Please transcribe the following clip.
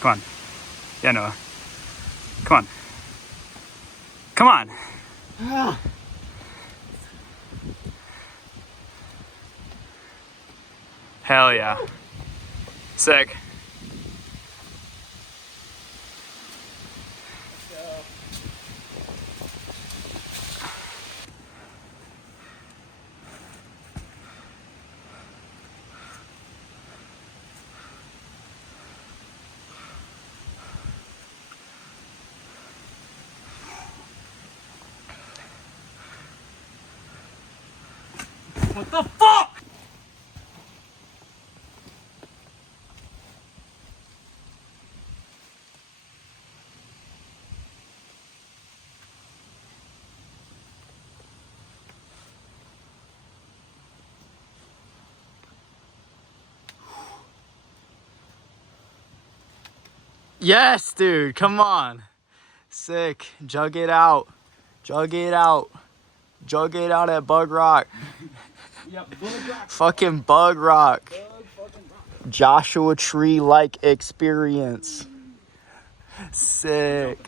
Come on. Yeah, Noah. Come on. Come on. Hell yeah. Sick. What the fuck? Yes, dude, come on. Sick. Jug it out. Jug it out. Jug it out at Bug Rock. Yeah, Bug Rock. Fucking Bug Rock. Bug fucking rock. Joshua Tree like experience. Sick.